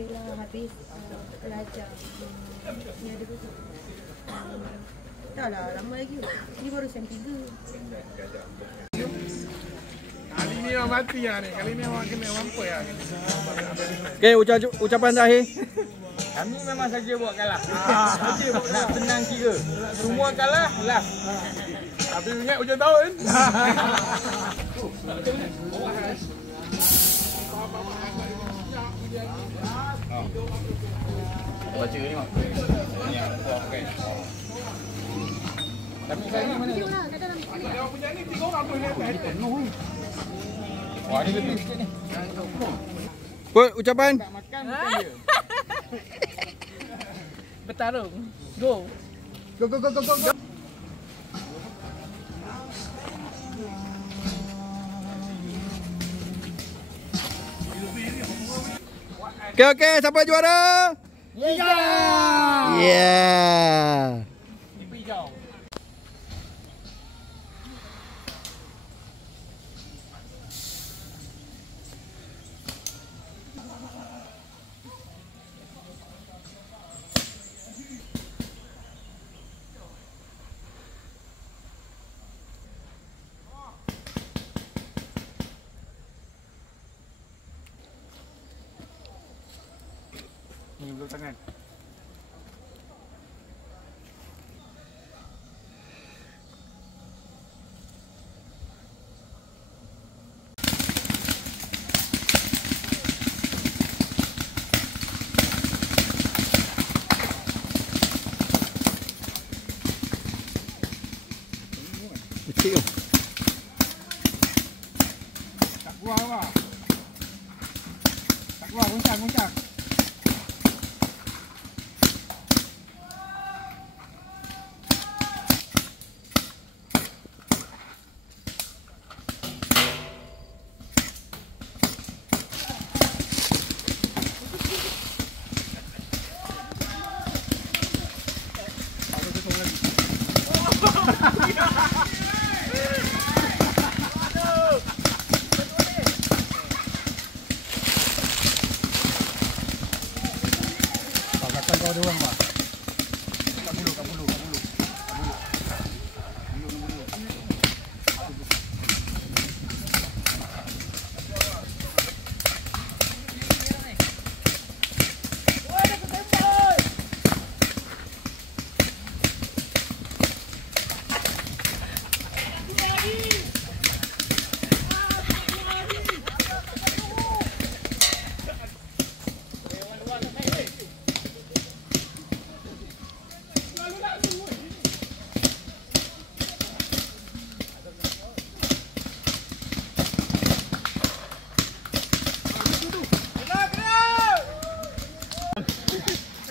Alhamdulillah habis pelajar. Ni ada ke? Tak lah, lama lagi. Ni baru sem 3. Kali ni orang mati lah ni. Kali ni orang kena mampu ya. Okey, ucapan terakhir. Kami memang saja buat kalah. Nak senang kira. Semua kalah, last. Habis ingat hujung tahun. Baca ni mak. Yang buah kan. Tapi saya ni mana? Yang punya ni 3 orang boleh lihat. Wah, ni lebih sikit ni. Put ucapan. Tak makan bukan dia. Bertarung. Go. Go go go go go. Go. Okey, siapa juara? Yeah. Tipu hijau. Ni belum tangan. Kecil tu. Tak keluar apa? Tak keluar, goncang. Kau ada orang pak? Kat bulu.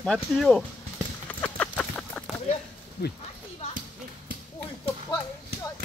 Mati yo. Wih. Ui, tepat shot.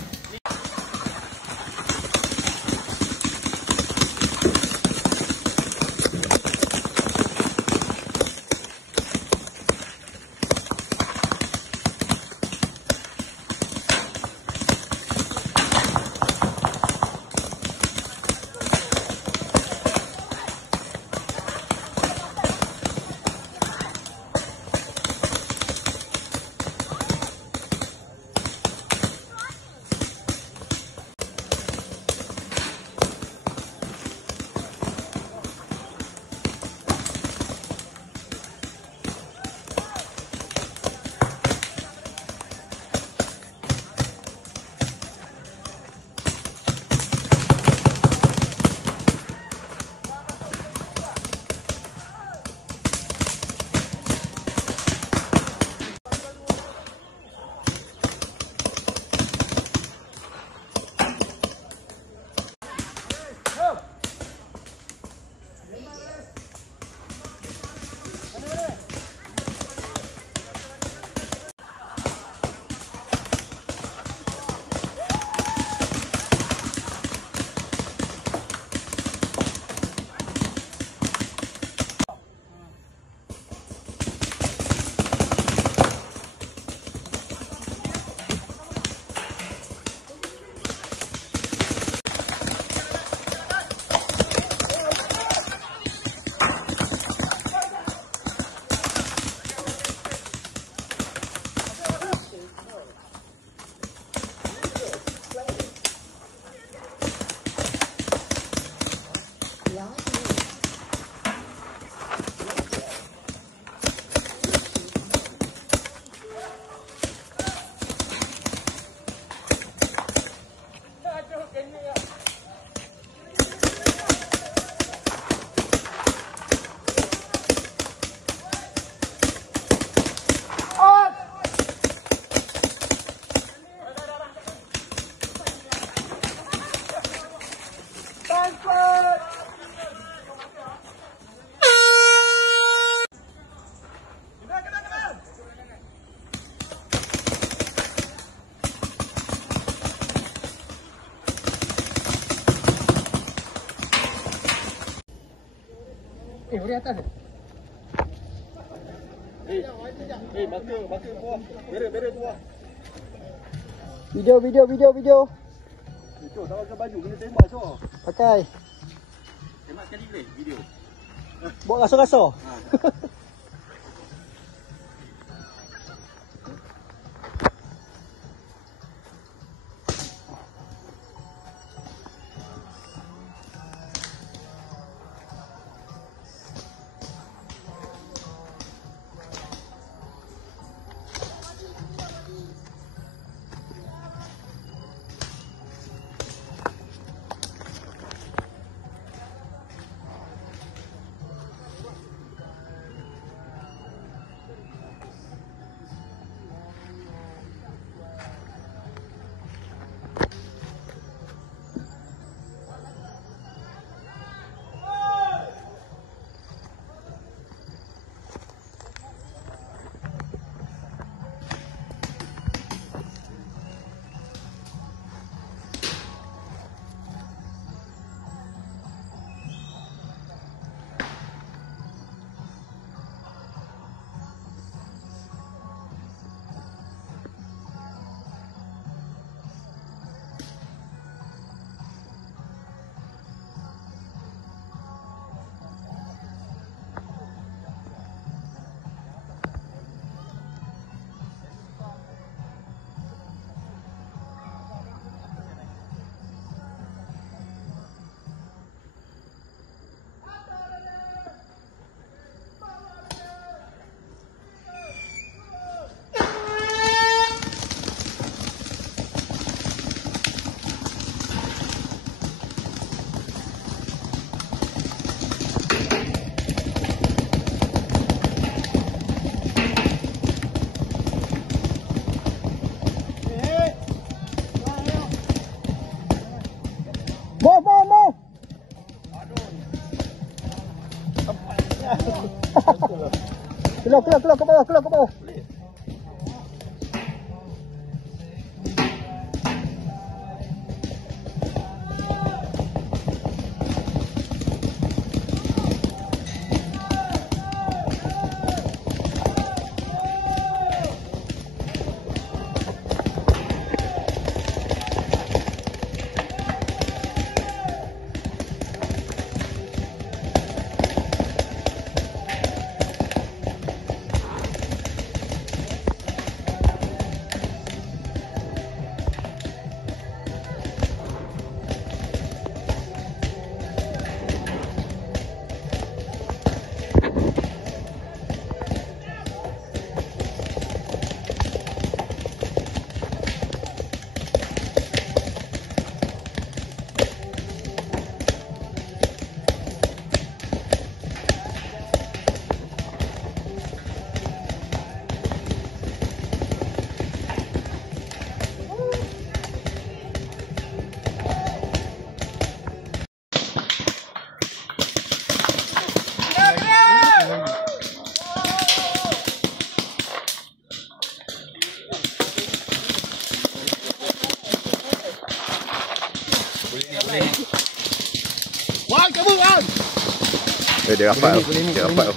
atas. Bakar buah. Bera buah. Video. Itu tak pakai baju, kena tembak so. Pakai. Tembak sekali boleh video. Buat rasa-rasa. Mau. Keluar ke bawah. Wah, kabur kan. Dia rapat tu. Dia rapat tu.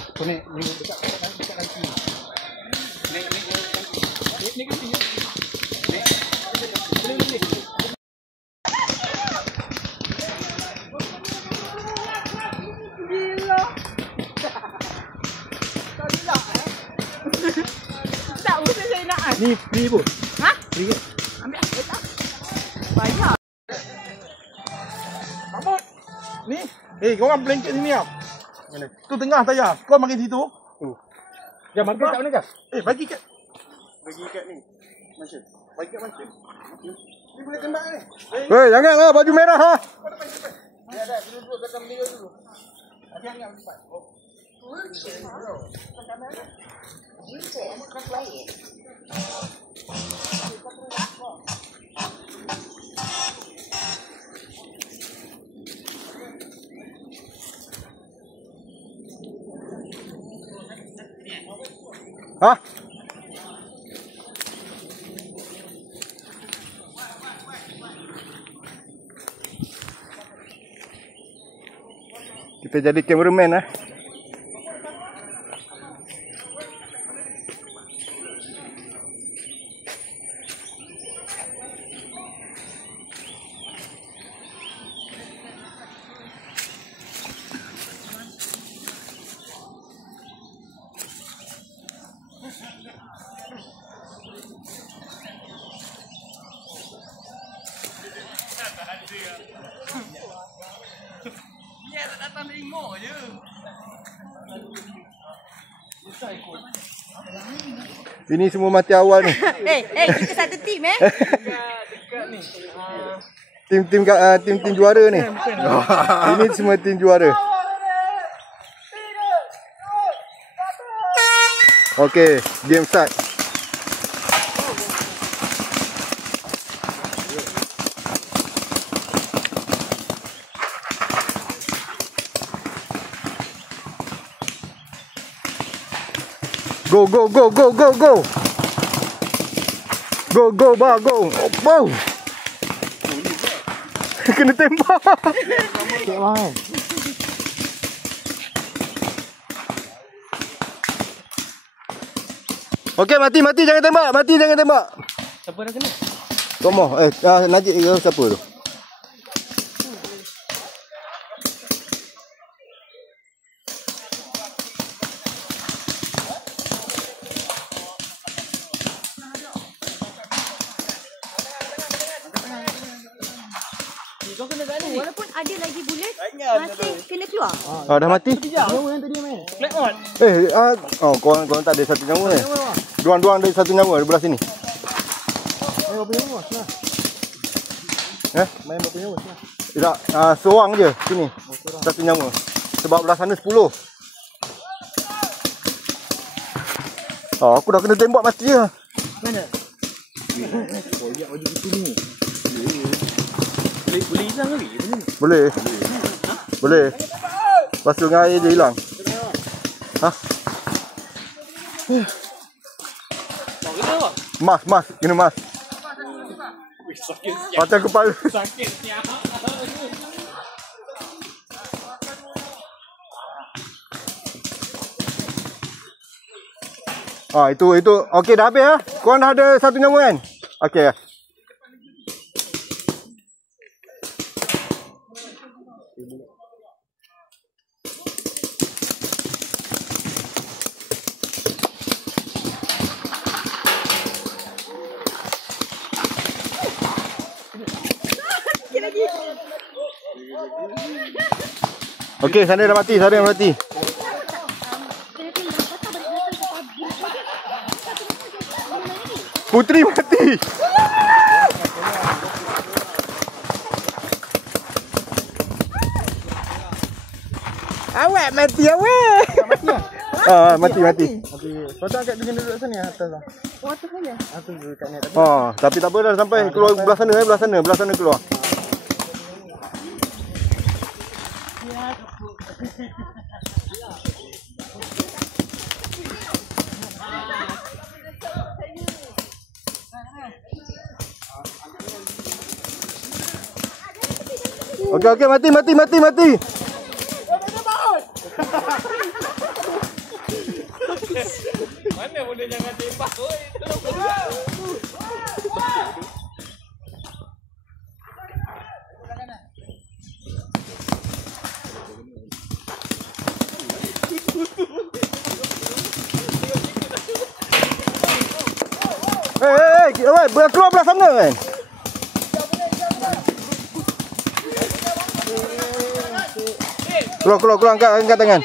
Tak usah saya nak. Ni free pun. Ha? Free ke? Ambil apa tak? Bayar. Apa? Ni. Kau orang blanket sini ah. Mana? Tu tengah tayar. Kau makin situ. Jam makan kat mana kah? Bagi kat. Bagi kat ni. Masih. Bagi kat masih. Ni boleh kena ni. Weh, janganlah baju merah ha. Ya dah, duduk belakang dia dulu. Ada yang cepat. Ha? Kita jadi cameraman Ini semua mati awal ni. Kita satu tim Dekat ni. Tim juara ni. Ini semua tim juara. Okey, game start. Go go go go go go. Go go ba go. Oh, wow. Kena tembak. Okey, mati jangan tembak. Mati jangan tembak. Siapa dah kena? Tomo, Najib ke siapa tu? Kau kena kat ni. Walaupun ada lagi bullet, masih kena keluar. Dah mati? Nyawa yang tadi main. Flat on. Korang tak ada satu nyawa ni. Duang ada satu nyawa di belah sini. Main berapa nyawa? Senang. Main berapa nyawa? Senang. Tidak, seorang je sini. Satu nyawa. Sebab belah sana 10. Aku dah kena tembak mati je. Mana? Koyak baju gitu ni. Boleh hilang ke? Boleh. Boleh. Basuh dengan air je hilang. Mas. Kena mas. Patah kepala. Sakit siap. Itu. Okey, dah habis lah. Korang dah ada satu nyawa kan? Okey. Okey, sana dah mati. Putri mati. Awak mati awak. Mati. Okey, patut angkat dia duduk sana atas lah. Oh, atas saja. Atas duduk kat ni. Tapi tak apa dah sampai keluar belah sana keluar. Okey, mati. Mana boleh jangan tembak. Keluar belah sana kan? Keluar, angkat tangan.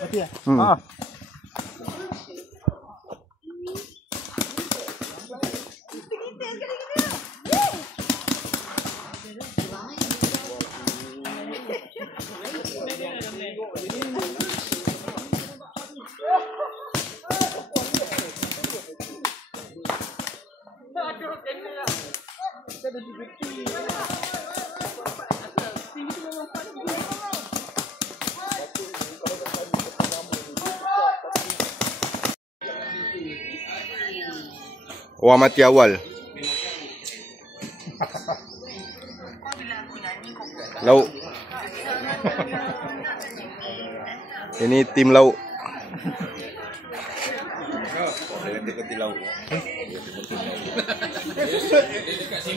Mati ya? Orang mati awal. Lauk. Ini tim lauk.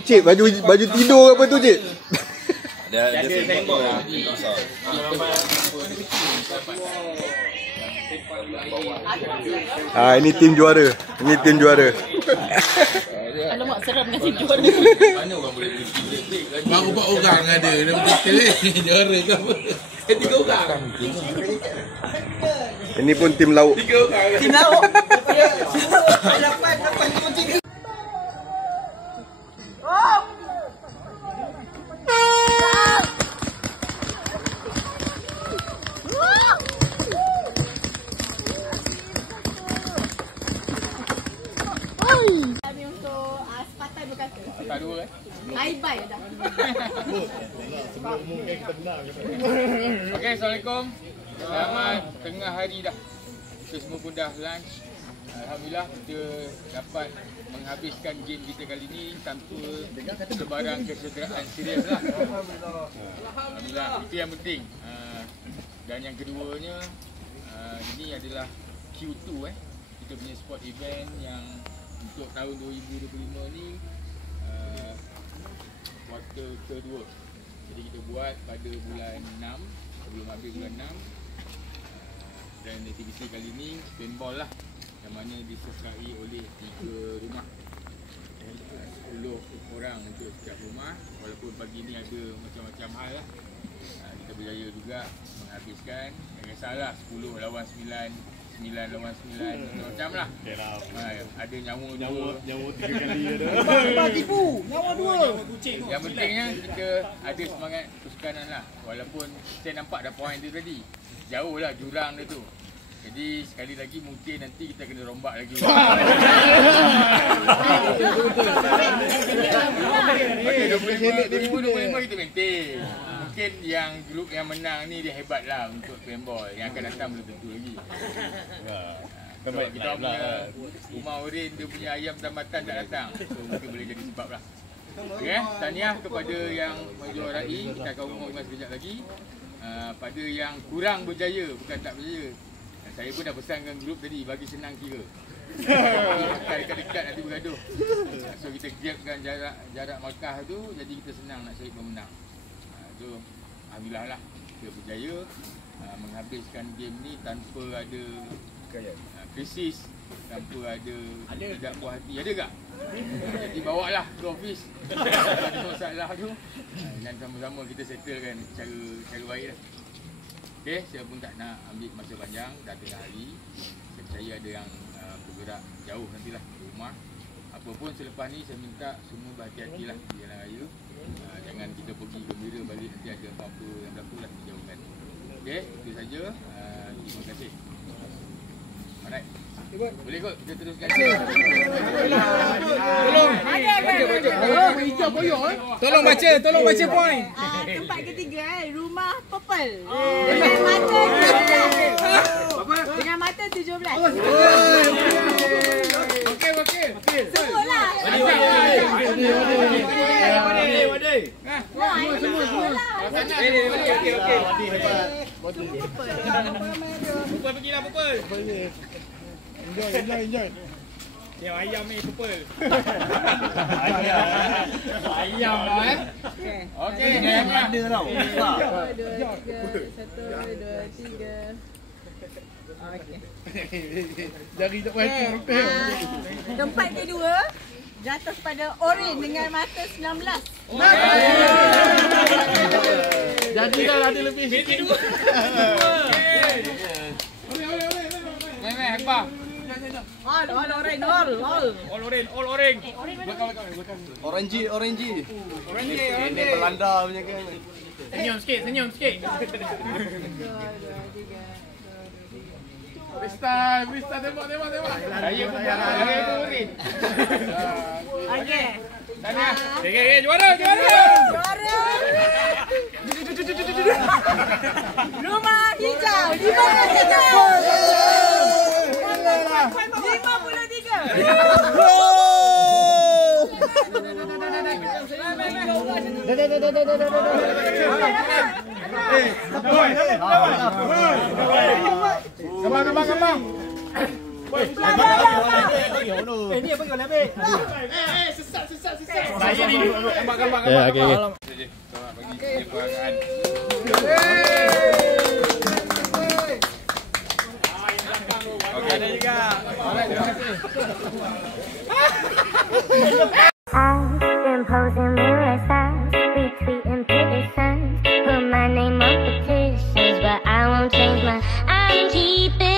Cik, baju tidur apa tu, Cik? Dia tembok lah. Ini tim juara. Alamak, seram dengan tim juara. Mana orang boleh pergi baru 4 orang ada. Dia betul juara ke apa? 3 orang. Ini pun tim lauk. 3 orang. Tim lauk. Kami untuk sepatai berkata. Tak dua Bye-bye dah. Okey, Assalamualaikum. Selamat tengah hari dah. Kita semua pun dah lunch. Alhamdulillah kita dapat menghabiskan game kita kali ni tanpa sebarang kecederaan serius lah. Alhamdulillah, itu yang penting. Dan yang keduanya, ini adalah Q2 kita punya sport event yang untuk tahun 2025 ni kuarter kedua. Jadi kita buat pada bulan 6, sebelum habis bulan 6. Dan aktiviti kali ni paintball lah, yang mana disertai oleh 3 rumah, 10 orang untuk setiap rumah. Walaupun pagi ni ada macam-macam hal lah, kita berjaya juga menghabiskan. Jangan kisahlah 10 lawan 9, 9 lawan 9, macam lah. Ada nyawa 3 kali ada. Tipu. Nyawa 2. Yang pentingnya kita ada semangat kesukanan lah. Walaupun saya nampak dah point dia tadi, jauh lah jurang dia tu. Jadi sekali lagi mungkin nanti kita kena rombak lagi. Okey, 2025 kita maintain. Mungkin yang grup yang menang ni dia hebat lah untuk paintball. Yang akan datang belum tentu lagi. Sebab kita punya rumah Orin, dia punya ayam tambatan tak datang. So mungkin boleh jadi sebab lah. Okay, tahniah kepada yang menjuarai. Kita akan umumkan sekejap lagi. Pada yang kurang berjaya, bukan tak berjaya, saya pun dah pesankan grup tadi, bagi senang kira. Makan dekat-dekat nanti bergaduh. So kita gapkan jarak markah tu, jadi kita senang nak cari pemenang. So alhamdulillah lah kita berjaya menghabiskan game ni tanpa ada krisis, tanpa ada tidak puas hati. Ada tak? Jadi bawa lah ke office ada masalah tu, dan sama-sama kita settlekan cara baik lah. Okay, saya pun tak nak ambil masa panjang, dah tengah hari. Saya percaya ada yang bergerak jauh nantilah ke rumah. Apa pun selepas ni saya minta semua berhati-hatilah di jalan raya. Jangan kita pergi gembira balik nanti ada apa-apa yang berlaku lah dijauhkan. Okay, itu saja. Terima kasih. Alright. Boleh kot kita teruskan. Tolong baca point. Tempat ketiga rumah purple. Dengan mata 17. Dengan mata 17. Okey. Sebutlah. Pukul pergilah pukul. Enjoy. Yang ayam ni pukul. Ayam lah Okey, yang ada tau. 1, 2, 3. Okey. Jari tak pasti. Tempat kedua jatuh pada Orin dengan mata 19. Jadi dah ada lebih sikit. Meh, apa? All Orin, all. All orange. Orange. Ini Belanda punya kan. Senyum sikit. 2, 3. Vista tembak. Saya pun Orin. Okey. Tahniah. Okay, juara. Rumah hijau 53. Kembang. Ni apa kau lebih? Sesat. Saya ni kembang. Okey. Selamat bagi kebahagiaan. Okey, ada juga. Terima kasih. Imposing mirror signs, retweeting Twitter signs, put my name on petition. keep it